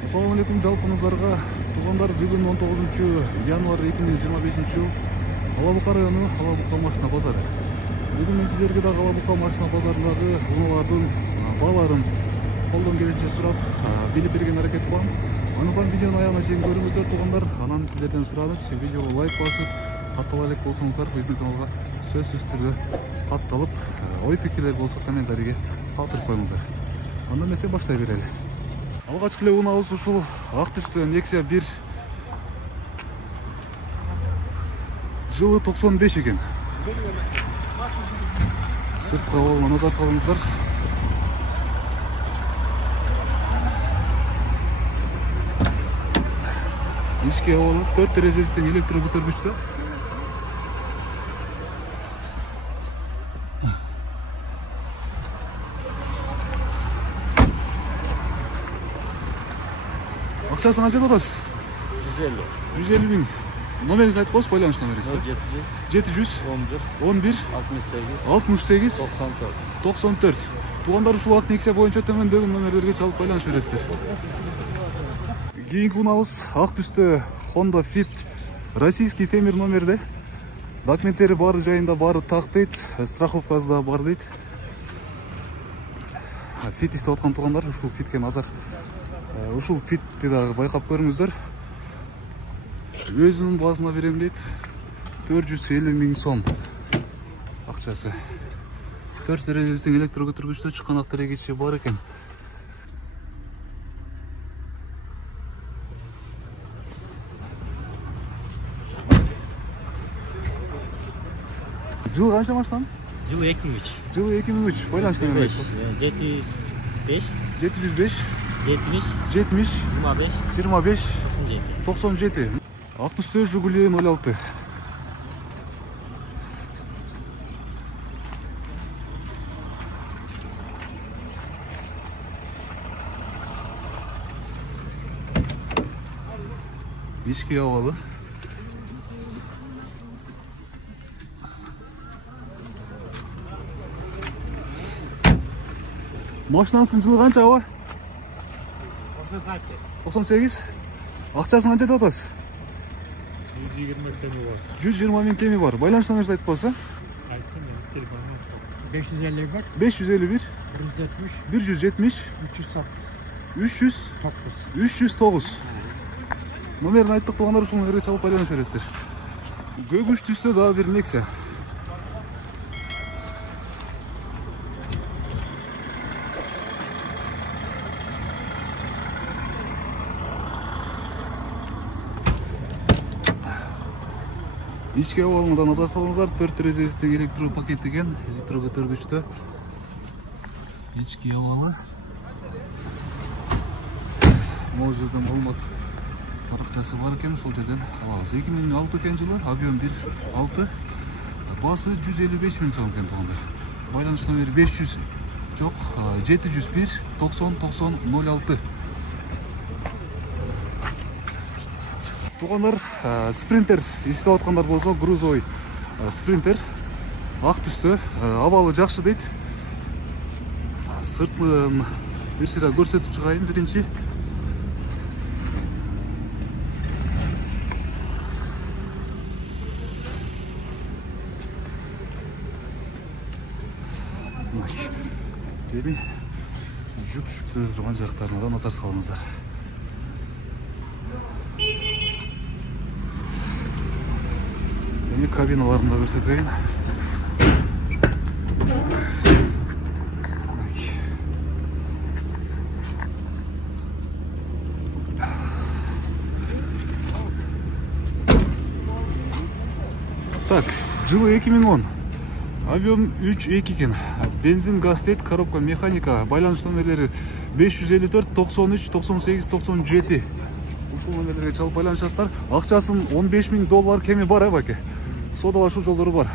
Assalamu alaikum жалпыңыздарга. Тугандар, бүгүн 19 январь 2025 жыл. Алабука району, Алабука машина базары. Бүгүн мен сиздерге да Алабука машина базарындагы унаалардын бааларын колдон келишинче сурап, билип берген аракет кылам. Аныкан видеону аягына чейин көрүңүздөр тугандар. Анан сиздерден сураныч, видеого лайк басып, каттала элек болсоңуздар, биздин каналга сөзсүз түрдө катталып, ой пикирлер болсо комментарийге калтырып коюңуздар. Анда эмесе баштай берели. Алгачкы эле унаабыз ушул ак түстө Nexia 1 жылы 95 экен. Сыртка абалына назар салыңыздар. Ички абалы 4 терезеси тең электро көтөргүчтө. Акчасын канча атасыз? 150. 150 миң. Номеріңізді айтып қойсыз, байланыш номеріңізді. 700 11 68 94. Туғандар ушул ак Nexia боюнча төмөндөгү номерлерге чалып байланыш бересиздер. Кийинки унаабыз ак түстө Honda Fit российский темир номерде. Документтери баары жайында, баары так дейт, страховкасы да бар дейт. Fit издеп аткан тугандар ушул Fitке назар. Ушул Fitти дагы байкап көрүңүздөр. Өзүнүн баасына берем дейт. 450 миң сом акчасы. 4 терезеси тең электро көтөргүчтө чыккан ак терегичи бар экен. Жылы канча машинам? Жылы 2003. Жылы 2003. Байланыш номерин айтып койсуң. 705 70 25 97. 97. Ак түстө Жигули 06. Ички абалы. Машинаңыздын жылы канча аба? 98. Акчасын канча деп атасыз? 120 миң теми бар. Байланыш номеринизди айтып койсо? 551 170 309. Номерин айттык тугандар, ушул номерге чалып байланыш бересиздер. Көгүч түстө дагы бир Nexia. Ички абалына да назар салыңыздар. 4 терезеси тең электро пакет экен, электро көтөргүчтө. Ички абалы. Могу жерден маалымат баракчасы бар экен, сол жерден алабыз. 2006 экен жылы, объем 1.6, баасы 155 миң сом экен тугандар. Байланыш номери 500 жок, 701 90 90 06. Тугандар, спринтер издеп аткандар болсо, грузовый спринтер ак түстө, абалы жакшы дейт. Сыртын бир сыйра көрсөтүп чыгайын биринчи. Эми жүк жүктөрүп турган жактарына да назар салыңыздар. Эми кабиналарын да көрсөтөйүн. Так, жылы 2010. Объем 3.2 экен. Бензин, газ дейт, коробка, механика. Байланыш номерлери 554 93 98 97. Ушул номерлерге чалып байланышасыздар. Акчасын $15 миң кеми бар, баке. Содалашуу жолдору бар.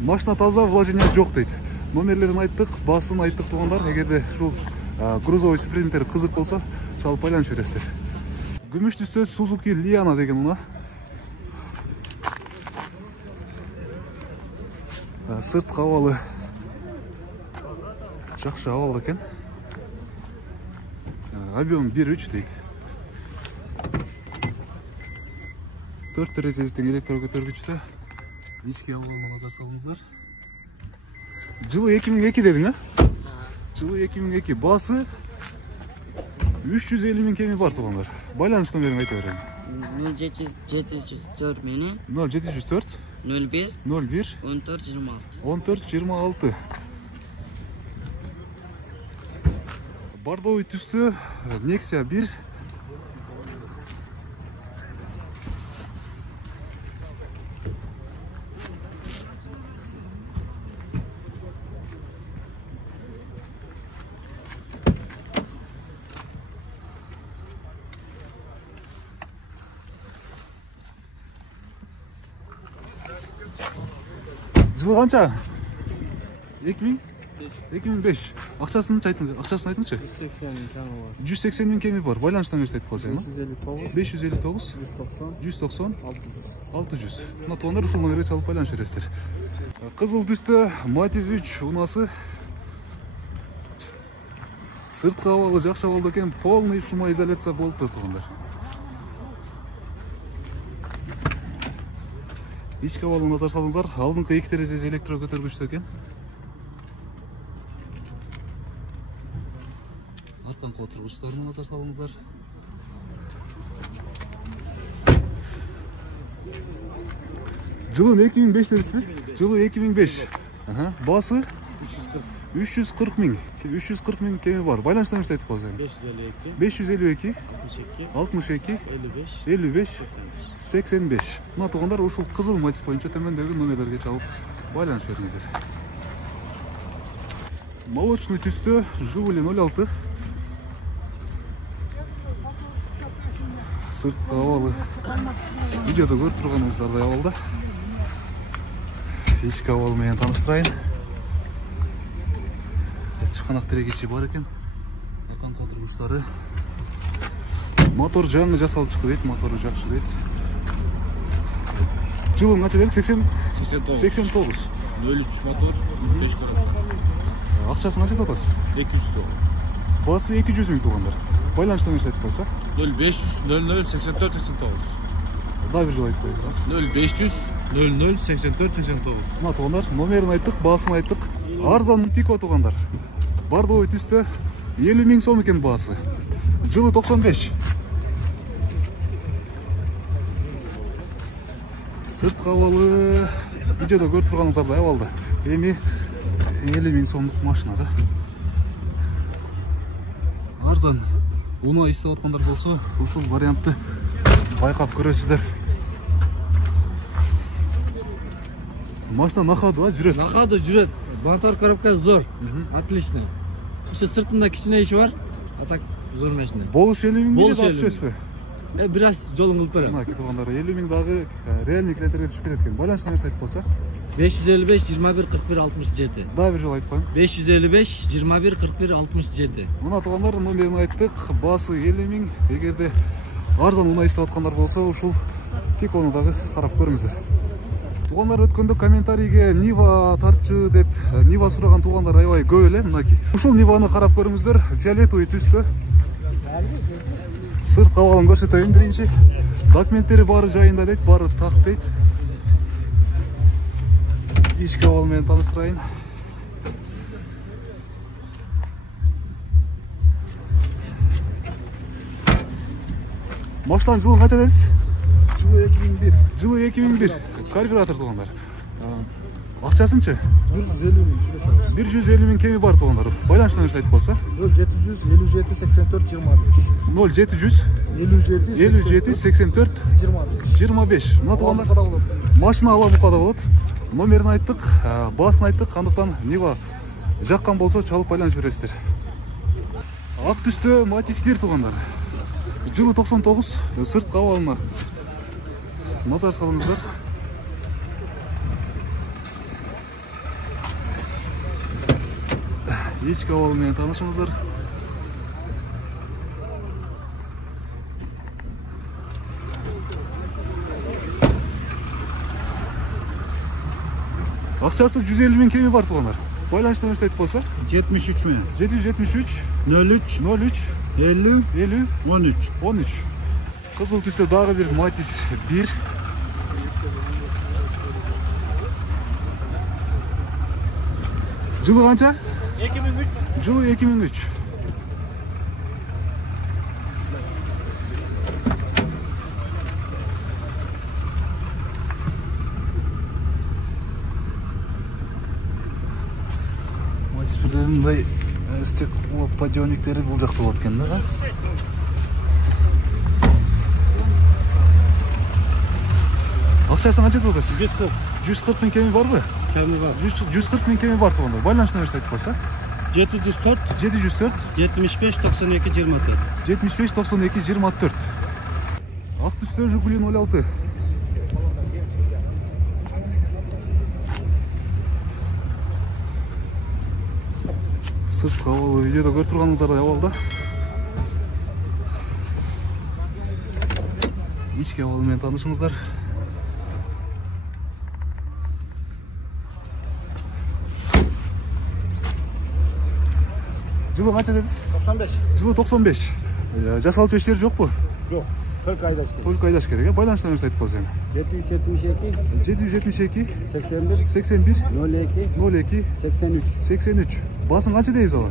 Машина таза, вложение жок дейт. Номерлерин айттык, баасын айттык тугандар. Эгерде ушул грузовый спринтер кызык болсо, чалып байланыш бересиздер. Күмүш түстө Suzuki Liana деген уна. Сырт абалы жакшы абал экен. Объем 1.3 дейт. 4 дәрежелі электр көтергүчтө. Ички абалына назар салыңыздар. Жылы 2002 дедің, а? Жылы 2002. Басы 350 миң кеми бар туғандар. Байланыш номерін айта берем. 0704 менен 0704 01 01 14 26. 14 26. Бордовый түсті Nexia 1. Жылы қанша? 2005. Ақшасын айтыңызшы. 180 миң кеми бар. Байланыш номерін айтып қойсаң, 559 190 600. Мына туғандар ушул номерге чалып байланыш бересіздер. Қызыл түсті Matiz 3 унасы. Сыртқы абалы жақсы абалды екен, полный шумоизоляция болып тұр туғандар. Ички абалына назар салыңыздар. Алдыңғы 2 дәрежелі электр көтергүчтө екен. Арқаңқы отырғыштарына назар салыңыздар. Жылы 2005 дедіңіз бе? Жылы 2005. Басы 340 миң. 340 миң кеми бар. Байланыш номерін айтып қойсаң. 552 62 55 85. Мына туғандар ушул қызыл Matiz боюнча төмөндөгү номерлерге чалып байланыш бериңиздер. Молочный түстө Жигули 06. Сыртқы абалы видеода көрүп турганыңыздардай абалда. Ички абалы менен таныштырайын. Чыканак тирегичи бар экен. Арканкы отургучтары. Мотор жаңы жасалып чыкты дейт, мотору жакшы дейт. Жылы канча дедик? 89. 03 мотор, 5 коробка. Акчасын канча атасыз? 200 доллар. Басы 200 миң туғандар. Байланыш номерин айтып койсо? 0500 00 84 89. Да бир жолу айтып коебуз. 0500 00 84 89. Мына туғандар, номерин айттык, баасын айттык. Арзан Тико туғандар. Бордовый түсті 50 миң сом екен басы. Жылы 95. Сыртқы абалы видеода көріп тұрғаныңыздардай абалда. Эми 50 миң сомдық машина да. Арзан уна истеп аткандар болсо, ушул вариантты байкап көрөсүздөр. Машина на ходу, жүрөт. На ходу жүрөт. Мотор коробка зор. Отлично. Еще сыртында кичине иши бар. А так зор машина. Болуш 50 миң же түшөсүзбү? Бираз жолун кылып берем. Мына кеткандар 50 миң дагы реальный кредиттерге түшүп берет экен. Байланыш номерин айтып койсок? 555 21 41 67. Да бир жолу айтып коеюн. 555 21 41 67. Мына тугандар номерин айттык. Басы 50 миң. Эгерде арзан уна истеп аткандар болсо, ушул Тикону дагы карап көрүңүздөр. Тугандар өткөндө комментарийге Нива тарчы деп Нива сураган тугандар аябай көп эле. Мынакей. Ушул Ниваны карап көрүңүздөр. Фиолетовый түстө. Сырт кабалын көрсөтөйүн биринчи. Документтери баары жайында дейт, баары так дейт. Ички кабал менен таныштырайын. Машинанын жылы канча дедиз? Жылы 2001. Жылы 2001. Карбюратор тугандар. Акчасынчы? 150 миң сүйлөшөбүз. 150 миң кеми бар тугандар. Байланыш номерин айтып койсо? 0757 84 25. 0700 57 84 25. Мына тугандар машина Алабукада болот. Номерин айттык, баасын айттык, андыктан Нива жаккан болсо чалып байланыш бересиздер. Ак түстө Matiz 1 тугандар. Жылы 99, сырт кабалына назар салыңыздар. Ички кабалы менен таанышыңыздар. Акчасы 150 миң кеми бар тугандар. Байланыш номерди айтып койсо. 73 менен. 773 03 03 50 50 13. 13. Кызыл түстө дагы бир Матис 1. Жылы канча? 2003. Жылы 2003. Матис бирлерин мындай стек подъемниктери бул жакта болот экен да. Акчасын канча деп атасыз? 140. 140 миң кеми барбы? Кemi var. 140 миң кеми бар туугандар. Байланыш номерди айтып койсо. 704 704 75 92 24. 75 92 24. Ак түстө Жигули 06. Сырткы абалы видеодо көрүп турганыңыздардай абал да. Ички абалы менен таанышыңыздар. Жылы канча дедиз? 95. Жылы 95. Жасалчу иштер жокпу? Yok. 40 ayda çıkıyor. Только айдаш керек. Байланыш номерди айтып койсоң. 772 772 81 81 02 02 83 83. Басың канча дейбиз ага?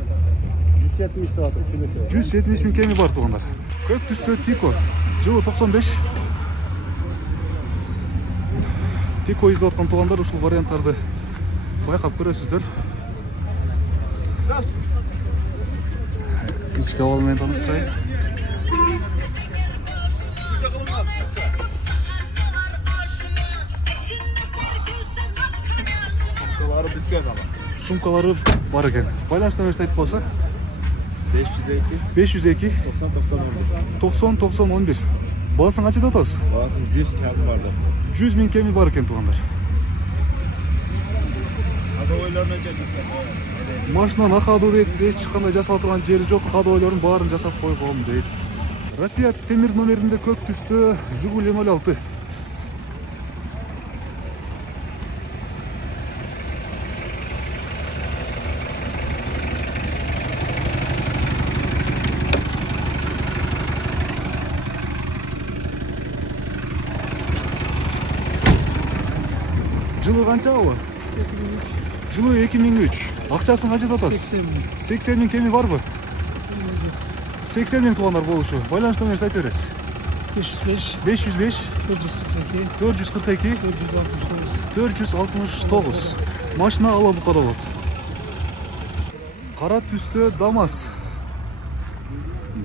170 saat sürüyor. 170 миң кеми бар туугандар. Көк түстө Тико. Жылы 95. Тико издеп аткан туугандар ушул варианттарды байкап көрөсүздөр. Ички абал менен тааныштырайын. Şunkaları bilseniz ama. Шумкалары бар экен. Байланыш номерди айтып койсо. 502 502 90 90 11. 90 90 11. Басың канча деп атабыз? Bazı 100 kağıdı vardı. 100 миң кеми бар экен туугандар. Hadi oylanacak. Машинанын акаду дейт, эч кандай жасала турган жери жок, кадойлорун баарын жасап койгом дейт. Россия темир номеринде көк түстө Жигули 06. Жылы канча абы? Жылы 2003. Акчасын канча деп атасыз? 80 миң кеми барбы? 80 миң туугандар болушу. Байланыш номерди айтып бересиз. 505 505 442 442 469. 469. Машина ала букада болот. Кара түстө ДАМАЗ.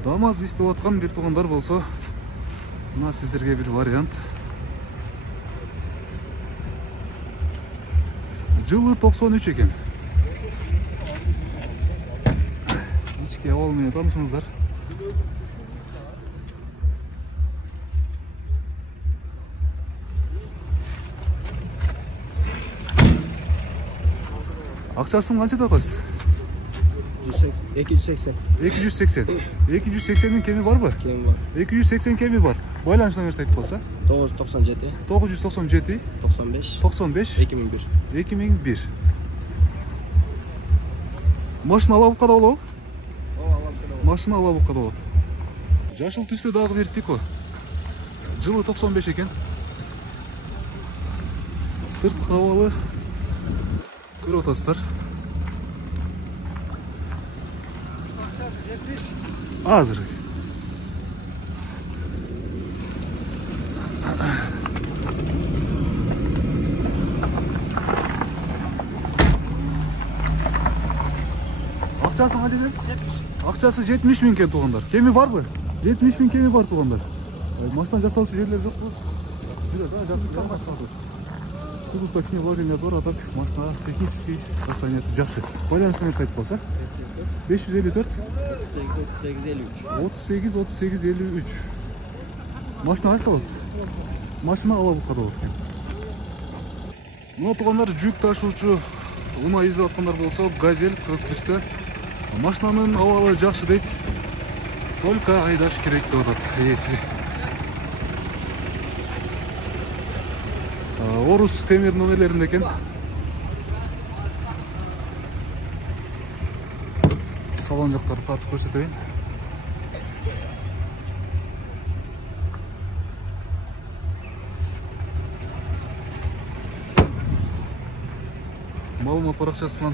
ДАМАЗ издеп аткан бир туугандар болсо, мына сиздерге бир вариант. Жылы 93 экен. Ички абал менен таанышыңыздар. Акчасын канча деп атасыз? 280 280. 280 миң кеми барбы? kim var? 280 кеми бар. Байланыш номерди айтып койсо. 997 997 95 95 2001. 2001. Машина алабукада болобу? Машина алабукада болот. Жашыл түстө дагы бир Тико. Жылы 95 экен. Сырткы абалы көрүп атасыздар. Азыр. Акчасын канча дедиз? Акчасы 70 миң экен туугандар. Кеми барбы? 70 миң кеми бар туугандар. Машина жасалчу жерлер жокпу? Жүрөт, жакшы. Кузовда кичине вложение зор, а так машина технический состояниясы жакшы. Байланыш номерди айтып койсо. 554 38 38 53. Машина кайда болот? Машина алабукада болот экен. Мына туугандар жүк ташуучу унаа издеп аткандар болсо, Газель көк түстө. Машинанын абалы жакшы дейт. Только айдаш керек деп атат ээси. Орус темир номерлеринде экен. Салон жақтарды тартып көрсетейін. Малымат парақшасынан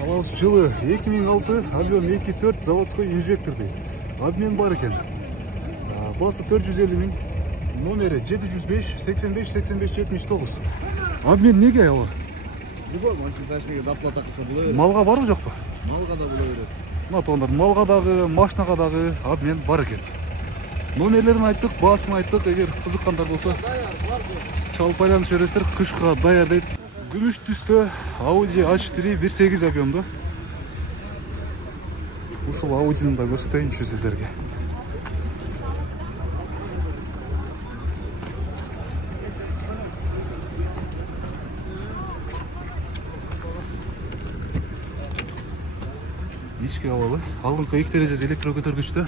алабыз. Жылы 2006, объем 2.4, заводской инжектор дейді. Обмен бар екен. Басы 450 мың, номері 705-85-85-79. Обмен неге алы? Любой мальчик доплата қылса бола береді. Малға бар ма жоқ па? Малға да бола береді. Туғандар, малға дағы, машинаға дағы обмен бар екен. Номерлерін айттық, басын айттық. Егер қызыққандар болса, чалып байланып жібересіздер, қышқа даяр дейді. Gümüş түсті Audi A4 1.8 объемды. Ушыл Audi'ni да көрсетейін сіздерге. Ешкі ауалы. Алдыңғы 2 терезесі электро көтергішті.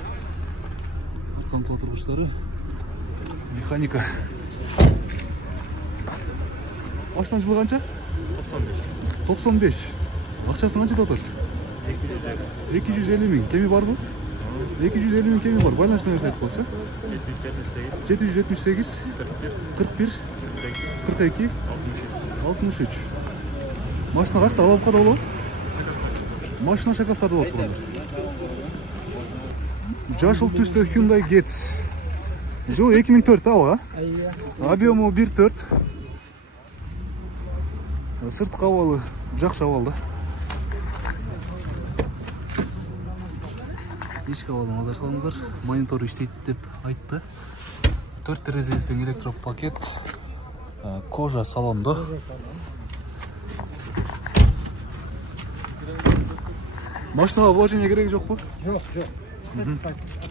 Артқы отырғыштары. Механика. Машина жылы қанша? 95. Ақшасын қанша татасыз? 250 мың. Кеми бар бұл? 250 мың кеми бар. Байланыс нөмірі айтып болса? 778 41 42 63. Машина қақта алабыққа да олау? Машина шакафтарды олап тұрғандар. Жашыл түсті Hyundai Getz. Жылы 2004 ау, объемы 1.4. Сырт қауалы, жақсы ауалды. Ешкі ауалын азар салыңыздар. Монитор іштейді деп айтты. 4 терезесінің электропакет. Кожа салонды. Машинаға вложение керек жоқ па? Жоқ.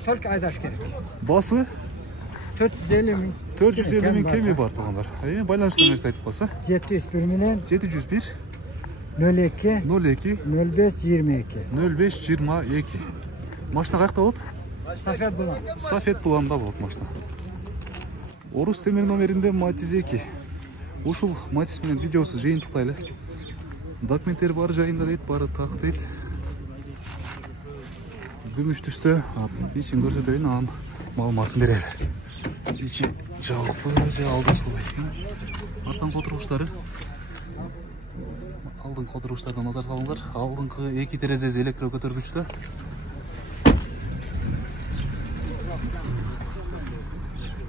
Только айдаш керек. Басы? 450 мың. 450 мың кеми бар туғандар. Байланыс нөмірі айтып болса? 701 менен 701 02 02 05 22. 05 22. Машина қаяқта болады? Safet bulan. Safet bulanында болады машина. Орыс темір номерінде Matiz 2. Ушыл Matiz менен видеосы жиынтықтайлы. Документтер бар жайында дейді, бары тақ дейді. Gümüş түсті. Ешін көрсетейін, ағын малыматын берелі. Еші жауық бұл, алды солай. Артан қотырғыштары. Алдың қотырғыштардан назар салыңдар. Алдыңғы 2 терезесі электро көтергішті.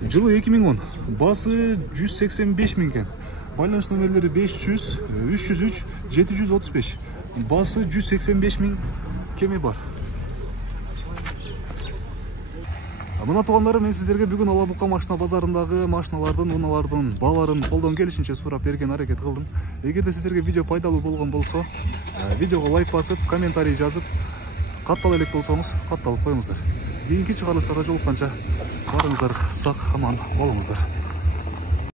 Жылы 2010. Басы 185 мың кен. Байланыс номерлері 500, 303, 735. Басы 185 мың кеме бар. Мына туғандары, мен сіздерге бүгін Алабұқа машина базарындағы машиналардың, оналардың баларын қолдан келішінше сұрап берген әрекет қылдым. Егер де сіздерге видео пайдалы болған болса, видеоға лайк басып, комментарий жазып, қаттал елек болсаңыз, қатталып қойыңыздар. Кейінгі шығарылыстарға жолыққанша барыңыздар, сақ, аман болыңыздар.